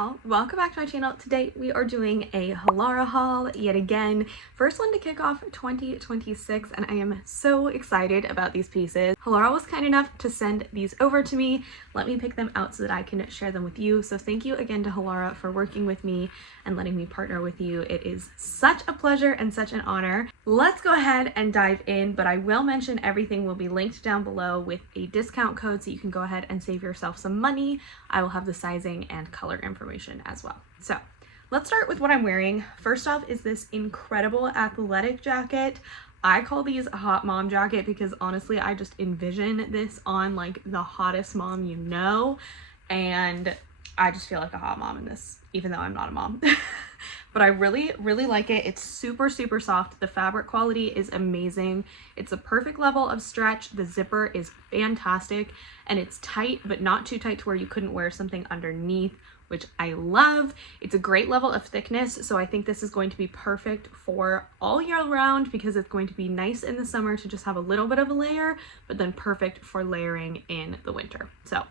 y'all, welcome back to my channel. Today we are doing a Halara haul yet again. First one to kick off 2026, and I am so excited about these pieces. Halara was kind enough to send these over to me. Let me pick them out so that I can share them with you. So thank you again to Halara for working with me and letting me partner with you. It is such a pleasure and such an honor. Let's go ahead and dive in, but I will mention everything will be linked down below with a discount code so you can go ahead and save yourself some money. I will have the sizing and color information as well. So let's start with what I'm wearing. First off is this incredible athletic jacket. I call these a hot mom jacket because honestly I just envision this on like the hottest mom you know, and I just feel like a hot mom in this, even though I'm not a mom. But I really like it. It's super soft. The fabric quality is amazing. It's a perfect level of stretch. The zipper is fantastic, and it's tight but not too tight to where you couldn't wear something underneath, which I love. It's a great level of thickness, so I think this is going to be perfect for all year round because it's going to be nice in the summer to just have a little bit of a layer, but then perfect for layering in the winter. So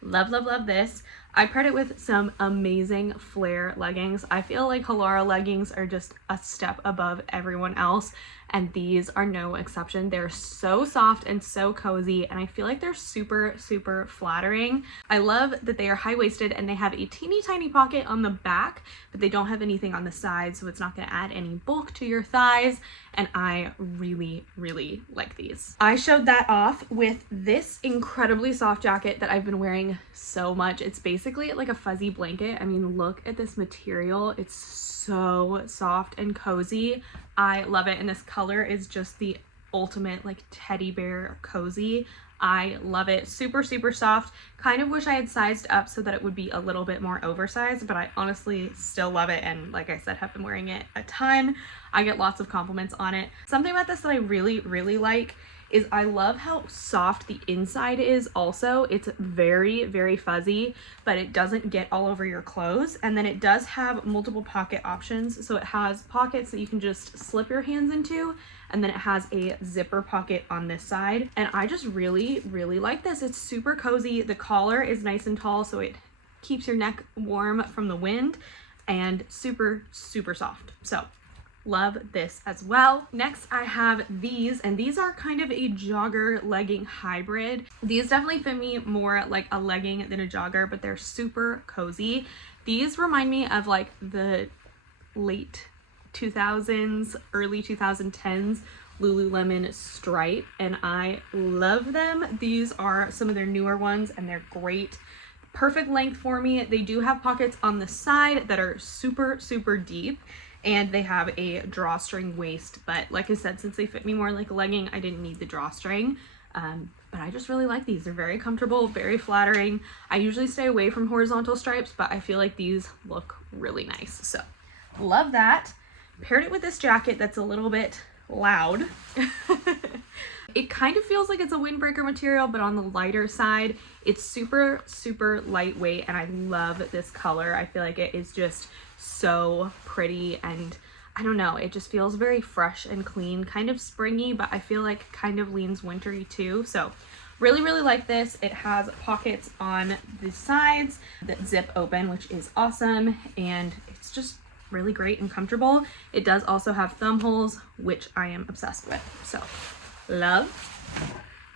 love this. I paired it with some amazing flare leggings. I feel like Halara leggings are just a step above everyone else, and these are no exception. They're so soft and so cozy, and I feel like they're super flattering. I love that they are high-waisted and they have a teeny tiny pocket on the back, but they don't have anything on the side, so it's not going to add any bulk to your thighs, and I really like these. I showed that off with this incredibly soft jacket that I've been wearing so much. It's basically like a fuzzy blanket. I mean, look at this material. It's so soft and cozy. I love it, and this color is just the ultimate like teddy bear cozy. I love it. Super soft. Kind of wish I had sized up so that it would be a little bit more oversized, but I honestly still love it, and like I said, have been wearing it a ton. I get lots of compliments on it. Something about this that I really like is I love how soft the inside is also. It's very fuzzy, but it doesn't get all over your clothes. And then it does have multiple pocket options. So it has pockets that you can just slip your hands into, and then it has a zipper pocket on this side. And I just really like this. It's super cozy. The collar is nice and tall, so it keeps your neck warm from the wind, and super soft. So love this as well. Next I have these, and these are kind of a jogger legging hybrid. These definitely fit me more like a legging than a jogger, but they're super cozy. These remind me of like the late 2000s, early 2010s Lululemon stripe, and I love them. These are some of their newer ones, and they're great. Perfect length for me. They do have pockets on the side that are super deep, and they have a drawstring waist, but like I said, since they fit me more like a legging, I didn't need the drawstring. But I just really like these. They're very comfortable, very flattering. I usually stay away from horizontal stripes, but I feel like these look really nice, so love that. Paired it with this jacket that's a little bit loud. It kind of feels like it's a windbreaker material, but on the lighter side. It's super lightweight, and I love this color. I feel like it is just so pretty, and I don't know, it just feels very fresh and clean, kind of springy, but I feel like kind of leans wintry too. So really like this. It has pockets on the sides that zip open, which is awesome, and it's just really great and comfortable. It does also have thumb holes, which I am obsessed with, so love.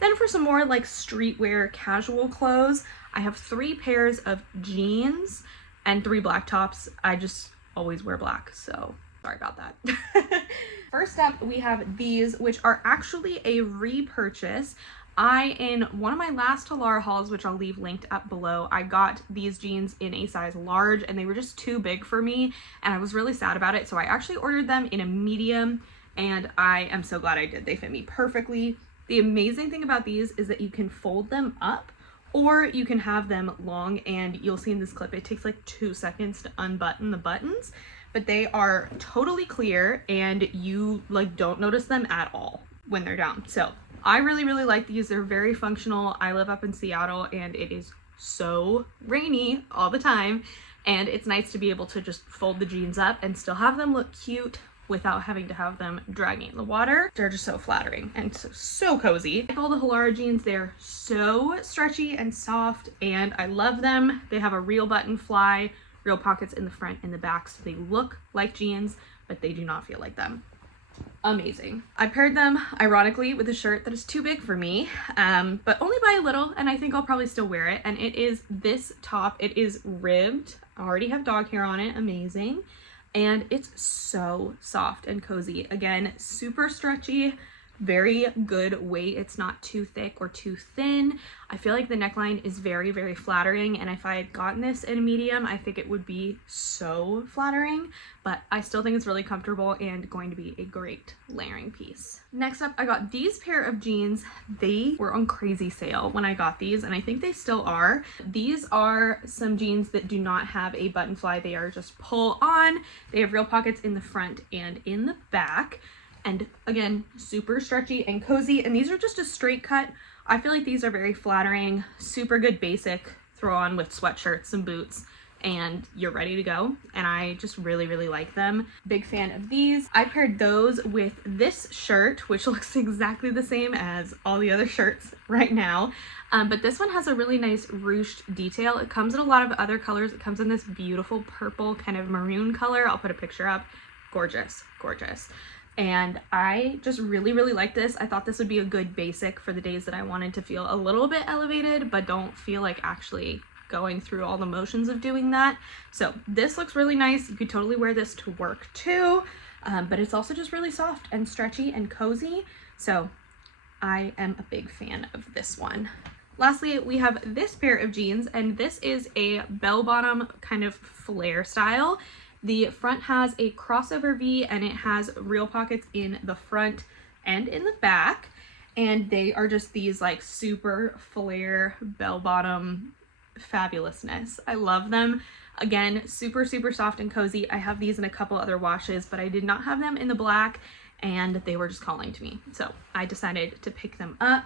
Then for some more like streetwear casual clothes, I have 3 pairs of jeans and 3 black tops. I just always wear black, so sorry about that. First up, we have these, which are actually a repurchase. In one of my last Halara hauls, which I'll leave linked up below, I got these jeans in a size large, and they were just too big for me, and I was really sad about it, so I actually ordered them in a medium, and I am so glad I did. They fit me perfectly. The amazing thing about these is that you can fold them up, or you can have them long, and you'll see in this clip it takes like 2 seconds to unbutton the buttons, but they are totally clear, and you like don't notice them at all when they're down. So I really like these. They're very functional. I live up in Seattle, and it is so rainy all the time, and it's nice to be able to just fold the jeans up and still have them look cute without having to have them dragging in the water. They're just so flattering and so cozy. Like all the Halara jeans, they're so stretchy and soft, and I love them. They have a real button fly, real pockets in the front and the back, so they look like jeans, but they do not feel like them. Amazing. I paired them ironically with a shirt that is too big for me, but only by a little, and I think I'll probably still wear it. And it is this top. It is ribbed. I already have dog hair on it. Amazing. And it's so soft and cozy. Again, super stretchy, very good weight. It's not too thick or too thin. I feel like the neckline is very, very flattering, and if I had gotten this in a medium, I think it would be so flattering, but I still think it's really comfortable and going to be a great layering piece. Next up, I got these pair of jeans. They were on crazy sale when I got these, and I think they still are. These are some jeans that do not have a button fly. They are just pull on. They have real pockets in the front and in the back. And again, super stretchy and cozy. And these are just a straight cut. I feel like these are very flattering, super good basic, throw on with sweatshirts and boots, and you're ready to go. And I just really, really like them. Big fan of these. I paired those with this shirt, which looks exactly the same as all the other shirts right now. But this one has a really nice ruched detail. It comes in a lot of other colors. It comes in this beautiful purple kind of maroon color. I'll put a picture up. Gorgeous, gorgeous. And I just really, really like this. I thought this would be a good basic for the days that I wanted to feel a little bit elevated, but don't feel like actually going through all the motions of doing that. So this looks really nice. You could totally wear this to work too, but it's also just really soft and stretchy and cozy. So I am a big fan of this one. Lastly, we have this pair of jeans, and this is a bell-bottom kind of flare style. The front has a crossover V, and it has real pockets in the front and in the back. And they are just these like super flare bell-bottom fabulousness. I love them. Again, super, super soft and cozy. I have these in a couple other washes, but I did not have them in the black, and they were just calling to me. So I decided to pick them up,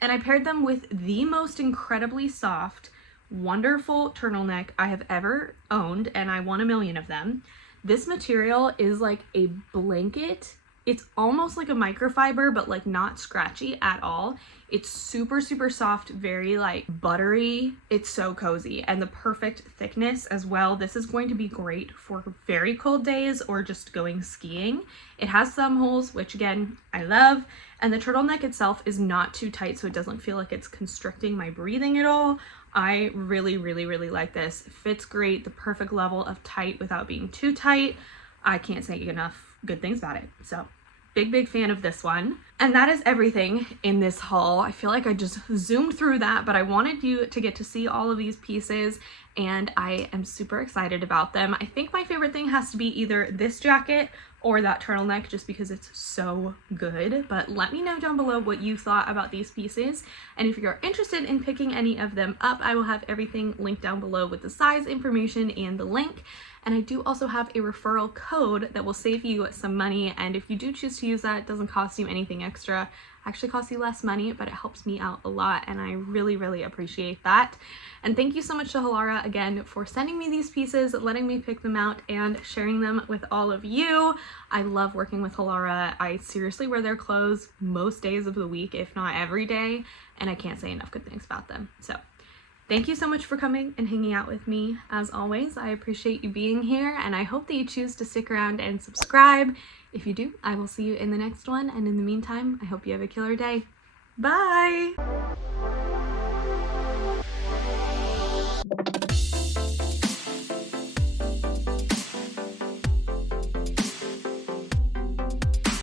and I paired them with the most incredibly soft, wonderful turtleneck I have ever owned, and I want a million of them. This material is like a blanket. It's almost like a microfiber, but like not scratchy at all. It's super, super soft, very like buttery. It's so cozy, and the perfect thickness as well. This is going to be great for very cold days or just going skiing. It has thumb holes, which again, I love. And the turtleneck itself is not too tight, so it doesn't feel like it's constricting my breathing at all. I really, really, really like this. It fits great, the perfect level of tight without being too tight. I can't say enough good things about it. So big, big fan of this one. And that is everything in this haul. I feel like I just zoomed through that, but I wanted you to get to see all of these pieces, and I am super excited about them. I think my favorite thing has to be either this jacket or that turtleneck, just because it's so good. But let me know down below what you thought about these pieces, and if you're interested in picking any of them up, I will have everything linked down below with the size information and the link. And I do also have a referral code that will save you some money, and if you do choose to use that, it doesn't cost you anything extra. It actually costs you less money, but it helps me out a lot, and I really, really appreciate that. And thank you so much to Halara again for sending me these pieces, letting me pick them out, and sharing them with all of you. I love working with Halara. I seriously wear their clothes most days of the week, if not every day, and I can't say enough good things about them. So thank you so much for coming and hanging out with me. As always, I appreciate you being here, and I hope that you choose to stick around and subscribe. If you do, I will see you in the next one, and in the meantime, I hope you have a killer day. Bye!